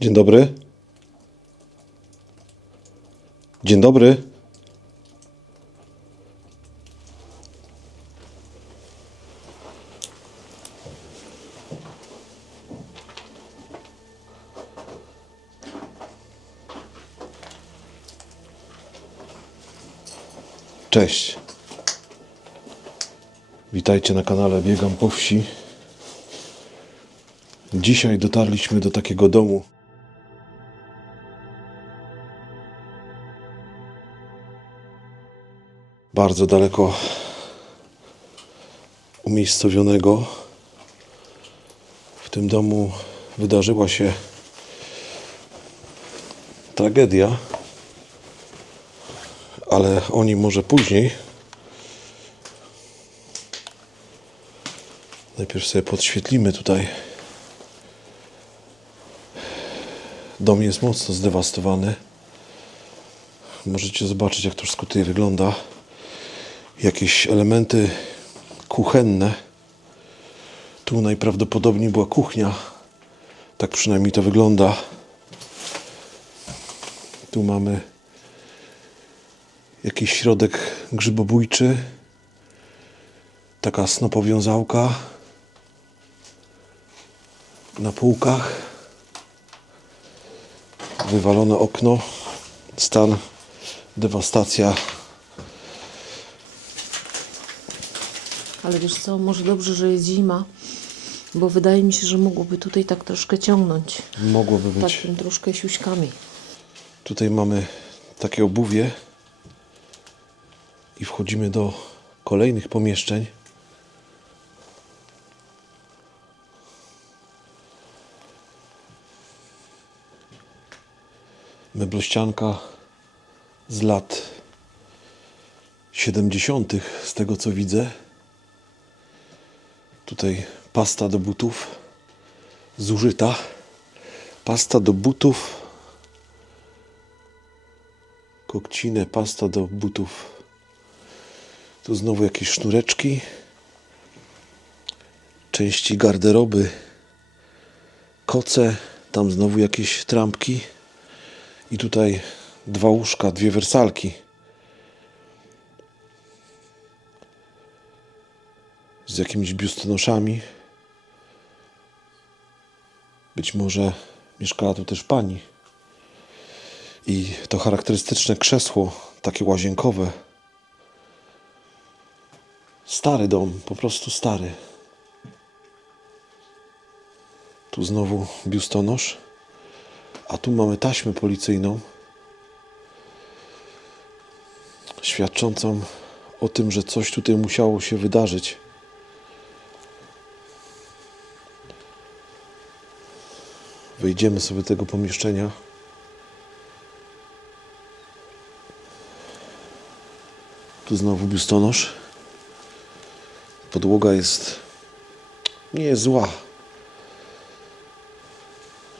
Dzień dobry. Dzień dobry. Cześć. Witajcie na kanale Biegam po wsi. Dzisiaj dotarliśmy do takiego domu. Bardzo daleko umiejscowionego. W tym domu wydarzyła się tragedia, ale o niej może później. Najpierw sobie podświetlimy tutaj. Dom jest mocno zdewastowany. Możecie zobaczyć, jak to wszystko tutaj wygląda. Jakieś elementy kuchenne. Tu najprawdopodobniej była kuchnia. Tak przynajmniej to wygląda. Tu mamy jakiś środek grzybobójczy. Taka snopowiązałka na półkach. Wywalone okno. Stan, dewastacja. Ale wiesz co, może dobrze, że jest zima, bo wydaje mi się, że mogłoby tutaj tak troszkę ciągnąć. Mogłoby być. Takim troszkę siuśkami. Tutaj mamy takie obuwie i wchodzimy do kolejnych pomieszczeń. Meblościanka z lat 70. z tego co widzę. Tutaj pasta do butów zużyta. Pasta do butów. Kokcinę, pasta do butów. Tu znowu jakieś sznureczki. Części garderoby. Koce. Tam znowu jakieś trampki. I tutaj 2 łóżka, 2 wersalki. Z jakimiś biustonoszami. Być może mieszkała tu też pani. I to charakterystyczne krzesło, takie łazienkowe. Stary dom, po prostu stary. Tu znowu biustonosz. A tu mamy taśmę policyjną. Świadczącą o tym, że coś tutaj musiało się wydarzyć. Wejdziemy sobie do tego pomieszczenia. Tu znowu biustonosz. Podłoga nie jest zła.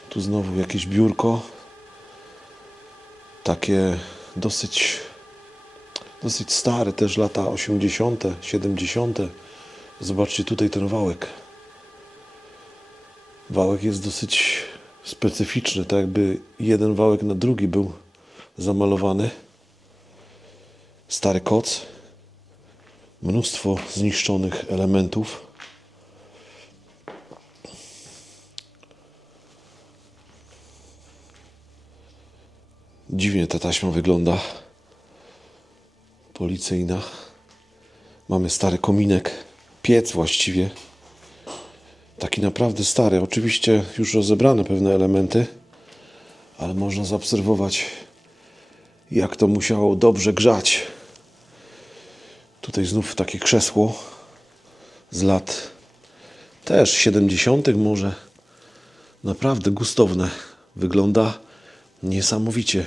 Tu znowu jakieś biurko. Takie dosyć stare, też lata 80., 70. Zobaczcie tutaj ten wałek. Wałek jest dosyć specyficzny, tak jakby jeden wałek na drugi był zamalowany. Stary koc. Mnóstwo zniszczonych elementów. Dziwnie ta taśma wygląda. Policyjna. Mamy stary kominek. Piec właściwie. Taki naprawdę stary. Oczywiście już rozebrane pewne elementy. Ale można zaobserwować, jak to musiało dobrze grzać. Tutaj znów takie krzesło z lat też 70. może. Naprawdę gustowne. Wygląda niesamowicie.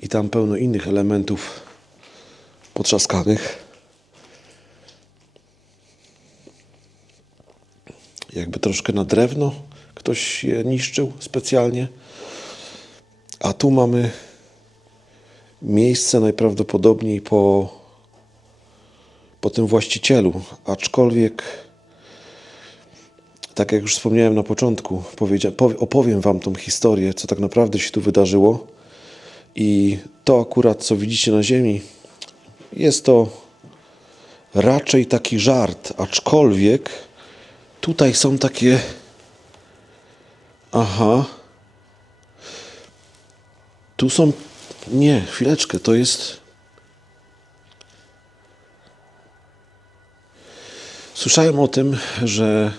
I tam pełno innych elementów potrzaskanych. Jakby troszkę na drewno ktoś je niszczył specjalnie. A tu mamy miejsce najprawdopodobniej po tym właścicielu. Aczkolwiek tak jak już wspomniałem na początku, opowiem wam tą historię, co tak naprawdę się tu wydarzyło. I to akurat, co widzicie na ziemi, jest to raczej taki żart, aczkolwiek tutaj są takie... Aha. Tu są... Nie, chwileczkę, to jest... Słyszałem o tym, że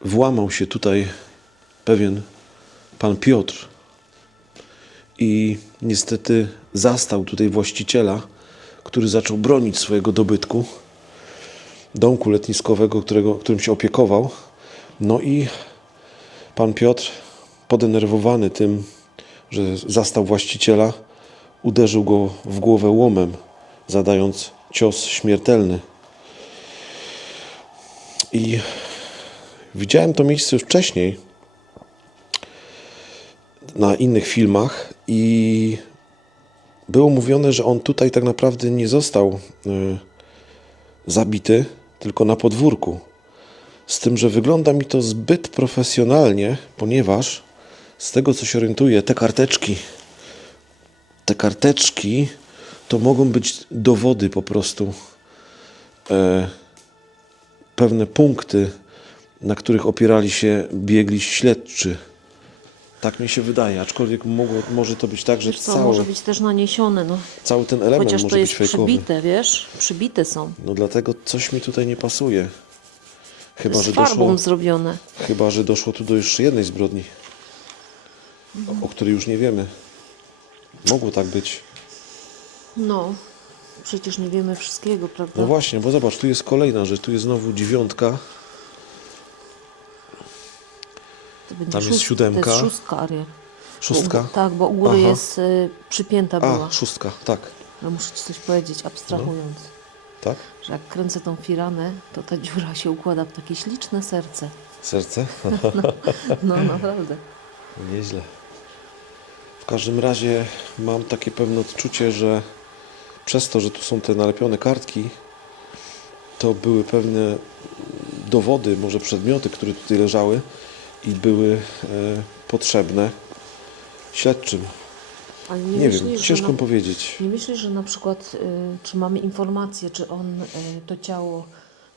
włamał się tutaj pewien pan Piotr i niestety zastał tutaj właściciela, który zaczął bronić swojego dobytku, domku letniskowego, którym się opiekował. No i pan Piotr, podenerwowany tym, że zastał właściciela, uderzył go w głowę łomem, zadając cios śmiertelny. I widziałem to miejsce już wcześniej na innych filmach i było mówione, że on tutaj tak naprawdę nie został zabity, tylko na podwórku. Z tym, że wygląda mi to zbyt profesjonalnie, ponieważ z tego, co się orientuję, te karteczki to mogą być dowody po prostu. Pewne punkty, na których opierali się biegli śledczy. Tak mi się wydaje, aczkolwiek może to być tak, że Wiesz co, może być też naniesione, no. cały ten element Chociaż może to jest być fejkowy. przybite, wiesz? Przybite są. No dlatego coś mi tutaj nie pasuje. Z farbą zrobione. Chyba że doszło tu do jeszcze jednej zbrodni, o której już nie wiemy. Mogło tak być. No, przecież nie wiemy wszystkiego, prawda? No właśnie, bo zobacz, tu jest kolejna rzecz, tu jest znowu 9. To będzie Tam jest 7. To jest 6, Ariel. 6? Tak, bo u góry Aha. jest przypięta była. A, 6, tak. Ja muszę ci coś powiedzieć, abstrahując. Tak? Że jak kręcę tą firanę, to ta dziura się układa w takie śliczne serce. Serce? No, naprawdę. Nieźle. W każdym razie mam takie pewne odczucie, że przez to, że tu są te nalepione kartki, to były pewne dowody, może przedmioty, które tutaj leżały i były potrzebne śledczym. Ale Nie wiem, ciężko powiedzieć. Nie myślisz, że na przykład, czy mamy informację, czy on to ciało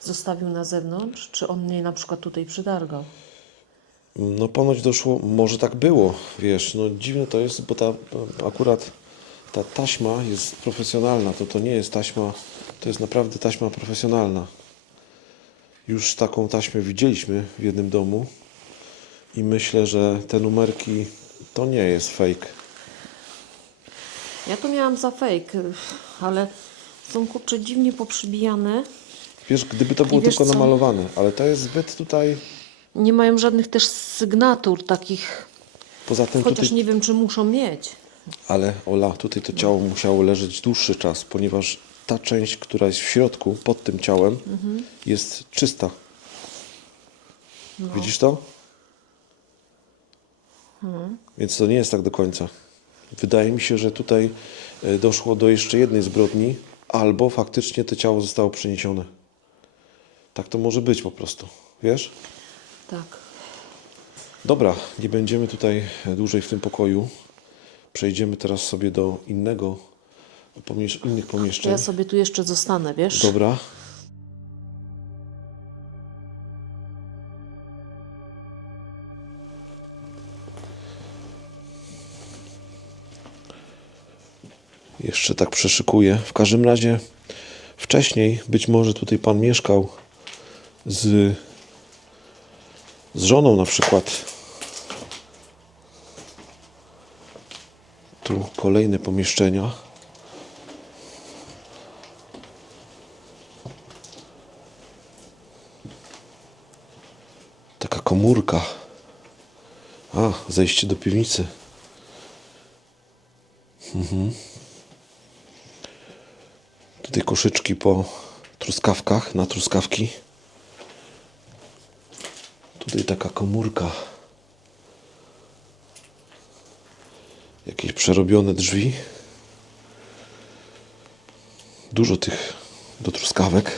zostawił na zewnątrz, czy on mnie na przykład tutaj przytargał? No ponoć doszło, może tak było, wiesz, no dziwne to jest, bo akurat ta taśma jest profesjonalna, to nie jest taśma, to jest naprawdę taśma profesjonalna. Już taką taśmę widzieliśmy w jednym domu i myślę, że te numerki to nie jest fake. Ja to miałam za fake, ale są kurczę dziwnie poprzybijane. Wiesz, gdyby to było wiesz tylko co? namalowane, ale to jest zbyt tutaj, Nie mają żadnych też sygnatur takich, poza tym chociaż tutaj, nie wiem, czy muszą mieć. ale Ola, tutaj to ciało musiało leżeć dłuższy czas, ponieważ ta część, która jest w środku, pod tym ciałem, jest czysta. Widzisz to? Więc to nie jest tak do końca. Wydaje mi się, że tutaj doszło do jeszcze jednej zbrodni, albo faktycznie to ciało zostało przeniesione. Tak to może być po prostu. Wiesz? Tak. Dobra, nie będziemy tutaj dłużej w tym pokoju. Przejdziemy teraz sobie do innych pomieszczeń. Ja sobie tu jeszcze zostanę, wiesz? Dobra. Jeszcze tak przeszykuję. W każdym razie wcześniej być może tutaj pan mieszkał z żoną na przykład. Tu kolejne pomieszczenia. Taka komórka. A, zejście do piwnicy. Tutaj koszyczki po truskawkach, na truskawki. Tutaj taka komórka. Jakieś przerobione drzwi. Dużo tych do truskawek.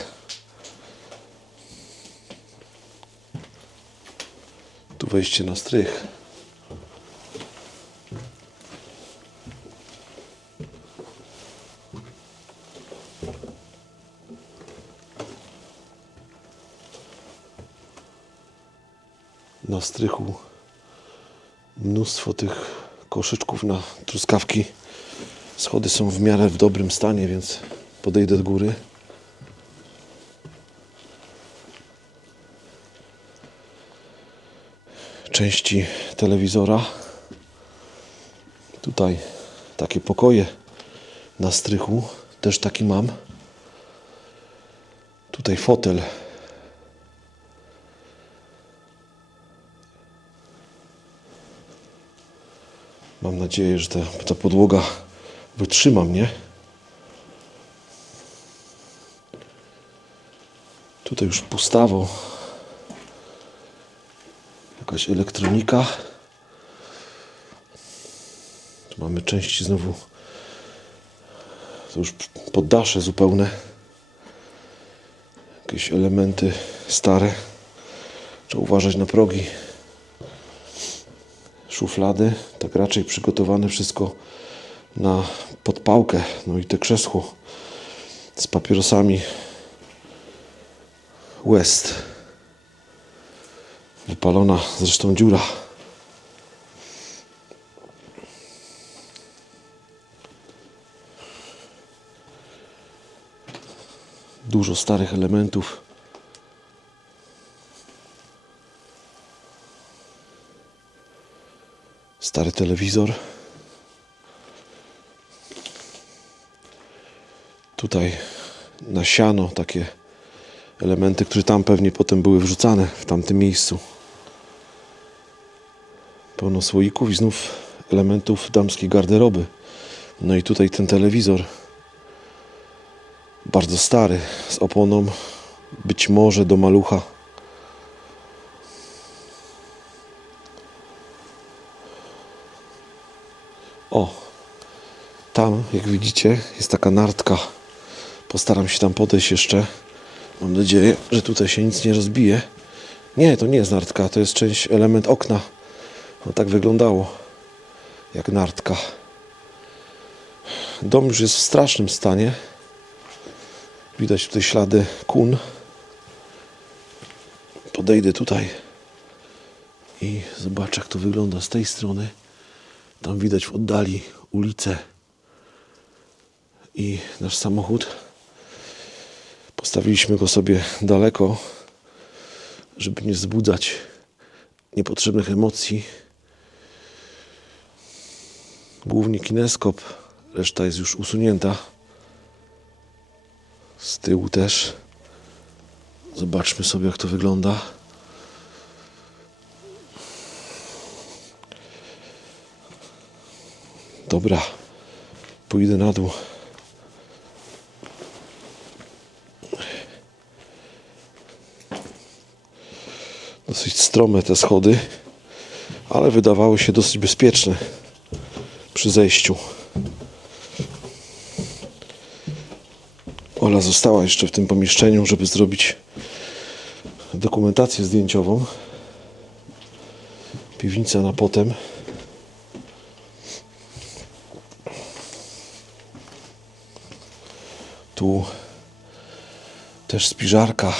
wejście na strych. Na strychu mnóstwo tych koszyczków na truskawki. Schody są w miarę w dobrym stanie, więc podejdę do góry. Części telewizora. Tutaj takie pokoje na strychu. Też taki mam. Tutaj fotel. Mam nadzieję, że ta podłoga wytrzyma mnie. Tutaj już pustawo. Jakaś elektronika. Tu mamy części znowu. To już poddasze zupełne. Jakieś elementy stare. Trzeba uważać na progi. Szuflady. Tak raczej przygotowane wszystko na podpałkę. No i te krzesło z papierosami West. Wypalona zresztą dziura. Dużo starych elementów. Stary telewizor. Tutaj na siano takie elementy, które tam pewnie potem były wrzucane w tamtym miejscu. Pełno słoików i znów elementów damskiej garderoby. No i tutaj ten telewizor. Bardzo stary, z oponą być może do malucha. O, tam jak widzicie jest taka nardka. Postaram się tam podejść jeszcze. Mam nadzieję, że tutaj się nic nie rozbije. Nie, to nie jest nardka, to jest element okna. No tak wyglądało, jak nardka. Dom już jest w strasznym stanie. Widać tutaj ślady kun. Podejdę tutaj i zobaczę, jak to wygląda z tej strony. Tam widać w oddali ulicę i nasz samochód. Postawiliśmy go sobie daleko, żeby nie wzbudzać niepotrzebnych emocji. Głównie kineskop, reszta jest już usunięta. Z tyłu też. Zobaczmy sobie, jak to wygląda. Dobra, pójdę na dół. Dosyć strome te schody, ale wydawały się dosyć bezpieczne przy zejściu. Ola została jeszcze w tym pomieszczeniu, żeby zrobić dokumentację zdjęciową. Piwnica na potem. Tu też spiżarka.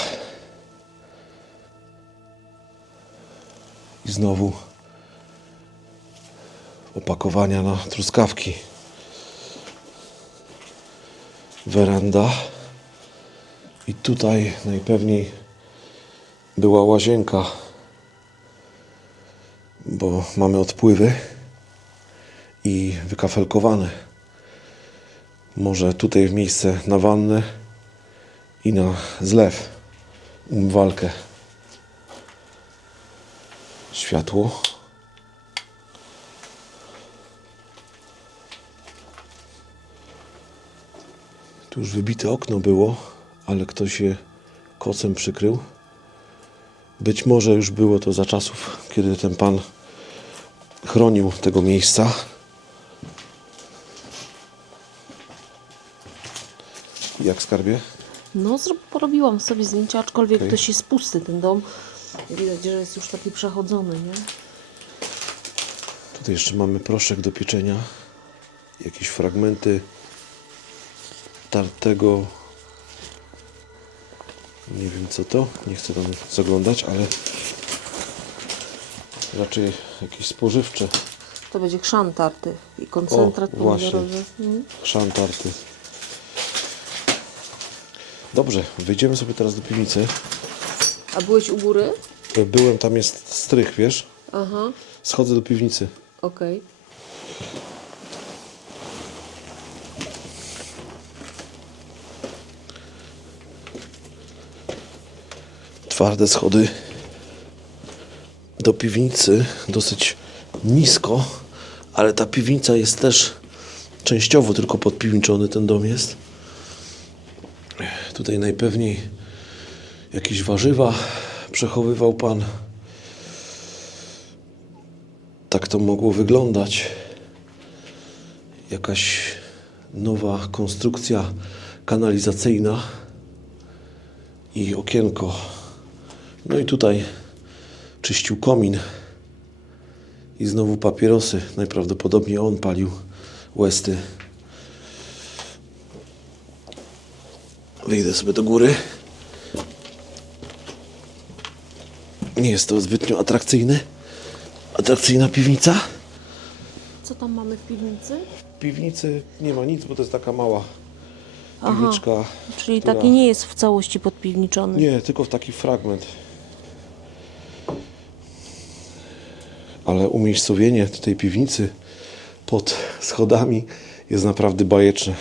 I znowu opakowania na truskawki. Weranda. I tutaj najpewniej była łazienka, bo mamy odpływy i wykafelkowane. Może tutaj miejsce na wannę i na zlew, umywalkę. Światło. Tu już wybite okno było, ale ktoś je kocem przykrył. Być może już było to za czasów, kiedy ten pan chronił tego miejsca. Jak, skarbie? No, porobiłam sobie zdjęcia, aczkolwiek Okej. dość jest pusty ten dom. Widać, że jest już taki przechodzony, nie? Tutaj jeszcze mamy proszek do pieczenia. Jakieś fragmenty tartego. Nie wiem co to. Nie chcę tam zaglądać, ale raczej jakieś spożywcze. To będzie chrzan tarty i koncentrat O, właśnie. pomidorowy. Chrzan tarty. Dobrze, wyjdziemy sobie teraz do piwnicy. A byłeś u góry? Byłem, tam jest strych, wiesz? Aha, Schodzę do piwnicy. okej. Twarde schody do piwnicy, dosyć nisko, ale ta piwnica jest też częściowo tylko podpiwniczony ten dom jest. Tutaj najpewniej jakieś warzywa przechowywał pan. Tak to mogło wyglądać. Jakaś nowa konstrukcja kanalizacyjna i okienko. No i tutaj czyścił komin i znowu papierosy. Najprawdopodobniej on palił Westy. Wyjdę sobie do góry. Nie jest to zbytnio atrakcyjna piwnica. Co tam mamy w piwnicy? W piwnicy nie ma nic, bo to jest taka mała piwniczka. Czyli która- taki nie jest w całości podpiwniczony. Nie, tylko w taki fragment. Ale umiejscowienie tej piwnicy pod schodami jest naprawdę bajeczne.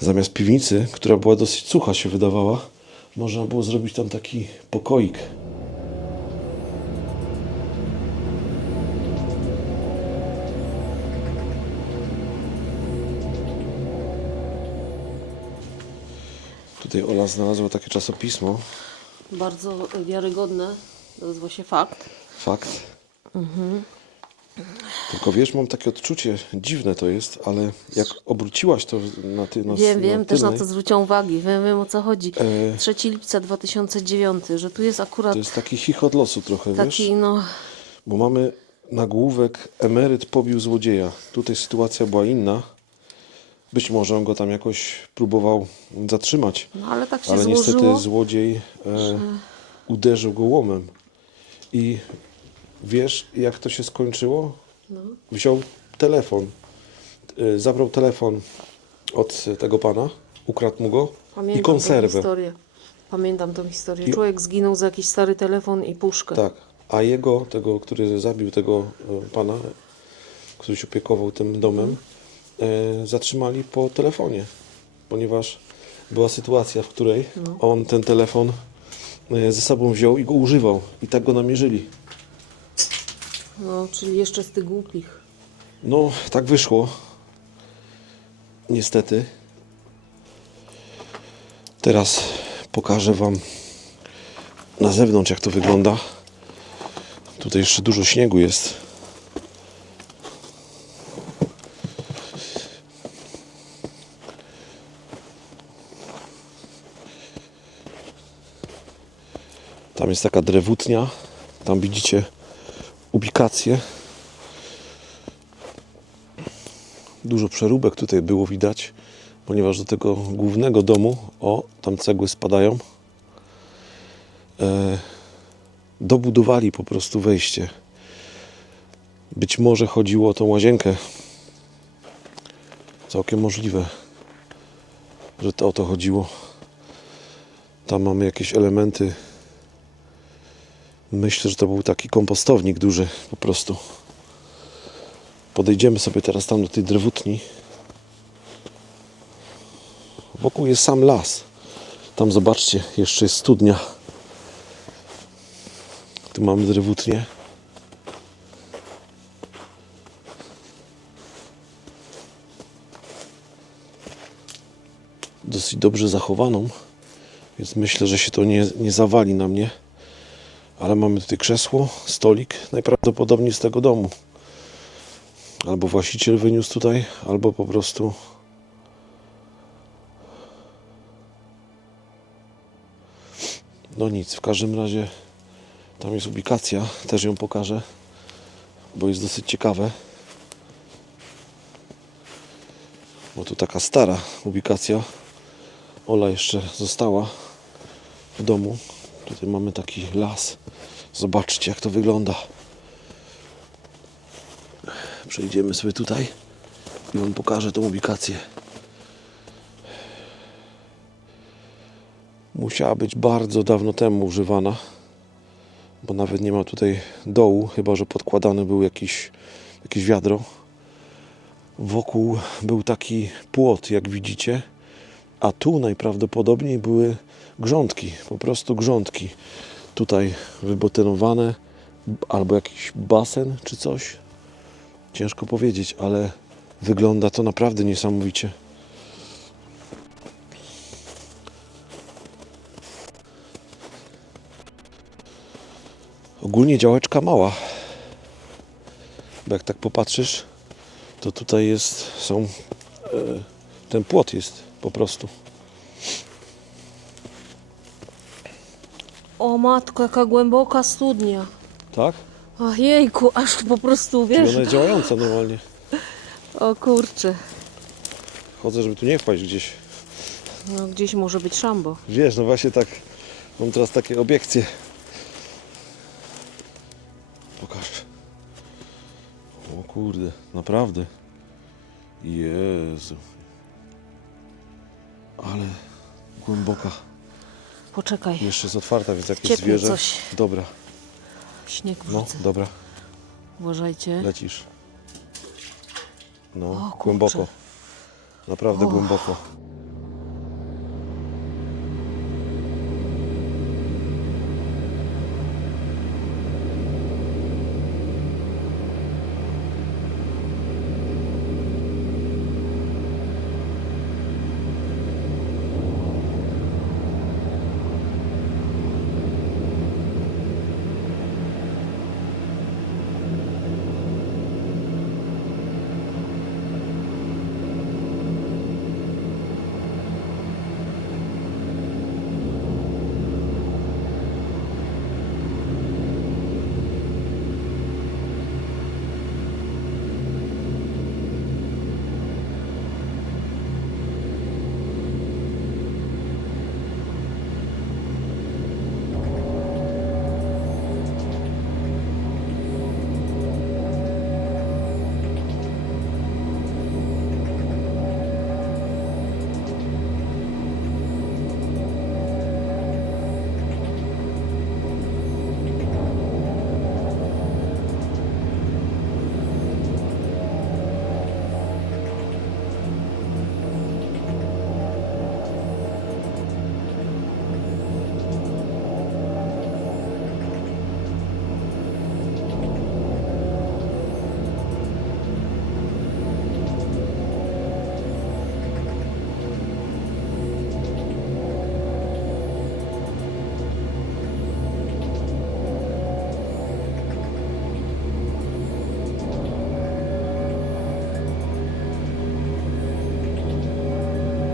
Zamiast piwnicy, która była dosyć sucha się wydawała, można było zrobić tam taki pokoik. Tutaj Ola znalazła takie czasopismo. Bardzo wiarygodne. Nazywa się Fakt. Fakt. Tylko wiesz, mam takie odczucie, dziwne to jest, ale jak obróciłaś to na Wiem, też na tylnej, to zwróciłam uwagę. Wiem o co chodzi. 3 lipca 2009, że tu jest akurat to jest taki chichot losu trochę, wiesz? taki, no, Bo mamy nagłówek emeryt pobił złodzieja. Tutaj sytuacja była inna. Być może on go tam jakoś próbował zatrzymać. no ale tak się Ale złożyło. niestety złodziej uderzył go łomem. I wiesz, jak to się skończyło? No. Wziął telefon. Zabrał telefon od tego pana. Ukradł mu go. Pamiętam I konserwę. Tą historię. Pamiętam tą historię. I- Człowiek zginął za jakiś stary telefon i puszkę. Tak. A jego, tego, który zabił tego pana, który się opiekował tym domem, zatrzymali po telefonie. Ponieważ była sytuacja, w której on ten telefon ze sobą wziął i go używał. I tak go namierzyli. No, czyli jeszcze z tych głupich. No, tak wyszło. Niestety. Teraz pokażę wam na zewnątrz, jak to wygląda. Tutaj jeszcze dużo śniegu jest. Tam jest taka drewutnia. Tam widzicie ubikację. Dużo przeróbek tutaj było widać, ponieważ do tego głównego domu, o, tam cegły spadają, dobudowali po prostu wejście. Być może chodziło o tą łazienkę. Całkiem możliwe, że to o to chodziło. Tam mamy jakieś elementy. Myślę, że to był taki kompostownik duży po prostu. Podejdziemy sobie teraz tam do tej drewutni. Wokół jest sam las. Tam zobaczcie, jeszcze jest studnia. Tu mamy drewutnię. Dosyć dobrze zachowaną, więc myślę, że się to nie zawali na mnie. Ale mamy tutaj krzesło, stolik, najprawdopodobniej z tego domu. Albo właściciel wyniósł tutaj, albo po prostu No nic, w każdym razie tam jest ubikacja, też ją pokażę, bo jest dosyć ciekawe. Bo tu taka stara ubikacja. Ola jeszcze została w domu. Tutaj mamy taki las. Zobaczcie, jak to wygląda. Przejdziemy sobie tutaj i wam pokażę tą ubikację. Musiała być bardzo dawno temu używana, bo nawet nie ma tutaj dołu, chyba że podkładane był jakieś wiadro. Wokół był taki płot, jak widzicie, a tu najprawdopodobniej były grządki, po prostu grządki. Tutaj wybetonowane, albo jakiś basen czy coś. Ciężko powiedzieć, ale wygląda to naprawdę niesamowicie. Ogólnie działeczka mała, bo jak tak popatrzysz, to tutaj ten płot jest po prostu. O matko, jaka głęboka studnia. Tak? Ojejku, aż po prostu, Czyli wiesz... ona jest działająca normalnie. O kurczę. Chodzę, żeby tu nie wpaść gdzieś. No gdzieś może być szambo. Wiesz, no właśnie tak, mam teraz takie obiekcje. Pokaż. O kurde, naprawdę. Jezu. Ale głęboka. Poczekaj, Jeszcze jest otwarta, więc jakieś Ciepnie zwierzę. coś. Dobra, śnieg no wrzucę. dobra, Uważajcie. lecisz. No, O, kurczę. głęboko. Naprawdę Och. głęboko.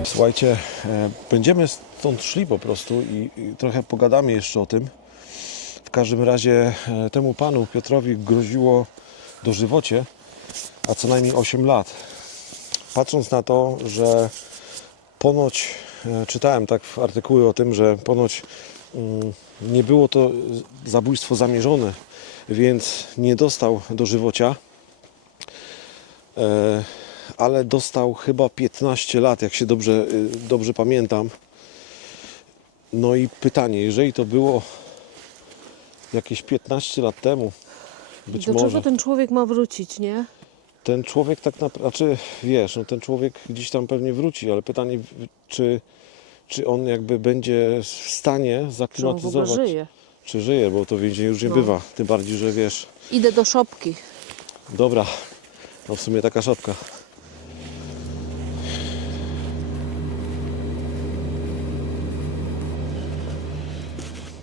Słuchajcie, będziemy stąd szli po prostu i trochę pogadamy jeszcze o tym. W każdym razie temu panu Piotrowi groziło dożywocie, a co najmniej 8 lat. Patrząc na to, że ponoć, czytałem tak w artykuły o tym, że ponoć nie było to zabójstwo zamierzone, więc nie dostał dożywocia, ale dostał chyba 15 lat, jak się dobrze pamiętam. No i pytanie, jeżeli to było jakieś 15 lat temu, być Do może czego ten człowiek ma wrócić, nie? ten człowiek tak naprawdę, znaczy wiesz, no ten człowiek gdzieś tam pewnie wróci, ale pytanie, czy on jakby będzie w stanie Czy on w ogóle zaklimatyzować, żyje? czy żyje, bo to więzienie już nie bywa, tym bardziej, że wiesz, Idę do szopki. dobra, no w sumie taka szopka.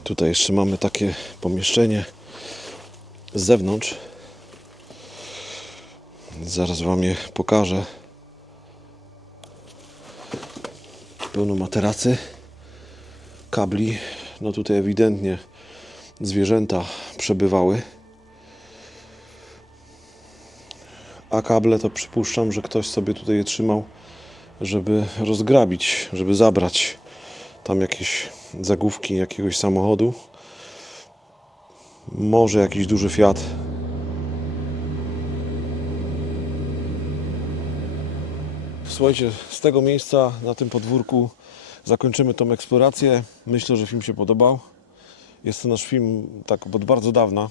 Tutaj jeszcze mamy takie pomieszczenie z zewnątrz. Zaraz wam je pokażę. Pełno materacy, kabli no tutaj ewidentnie zwierzęta przebywały. A kable to przypuszczam, że ktoś sobie tutaj je trzymał, żeby rozgrabić, żeby zabrać tam jakieś zagłówki jakiegoś samochodu. Może jakiś duży Fiat. Słuchajcie, z tego miejsca, na tym podwórku zakończymy tą eksplorację. Myślę, że film się podobał. Jest to nasz film tak od bardzo dawna.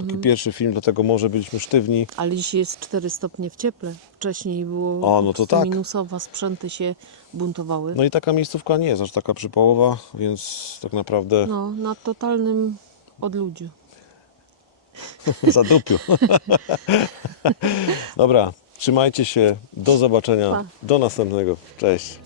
Taki pierwszy film, dlatego może byliśmy sztywni. Ale dzisiaj jest 4 stopnie w cieple. Wcześniej było O, no po to prostu tak. minusowa, sprzęty się buntowały. No i taka miejscówka nie jest aż taka przypałowa, więc tak naprawdę No, na totalnym odludziu. zadupiu. Dobra, trzymajcie się, do zobaczenia, Pa. do następnego. Cześć.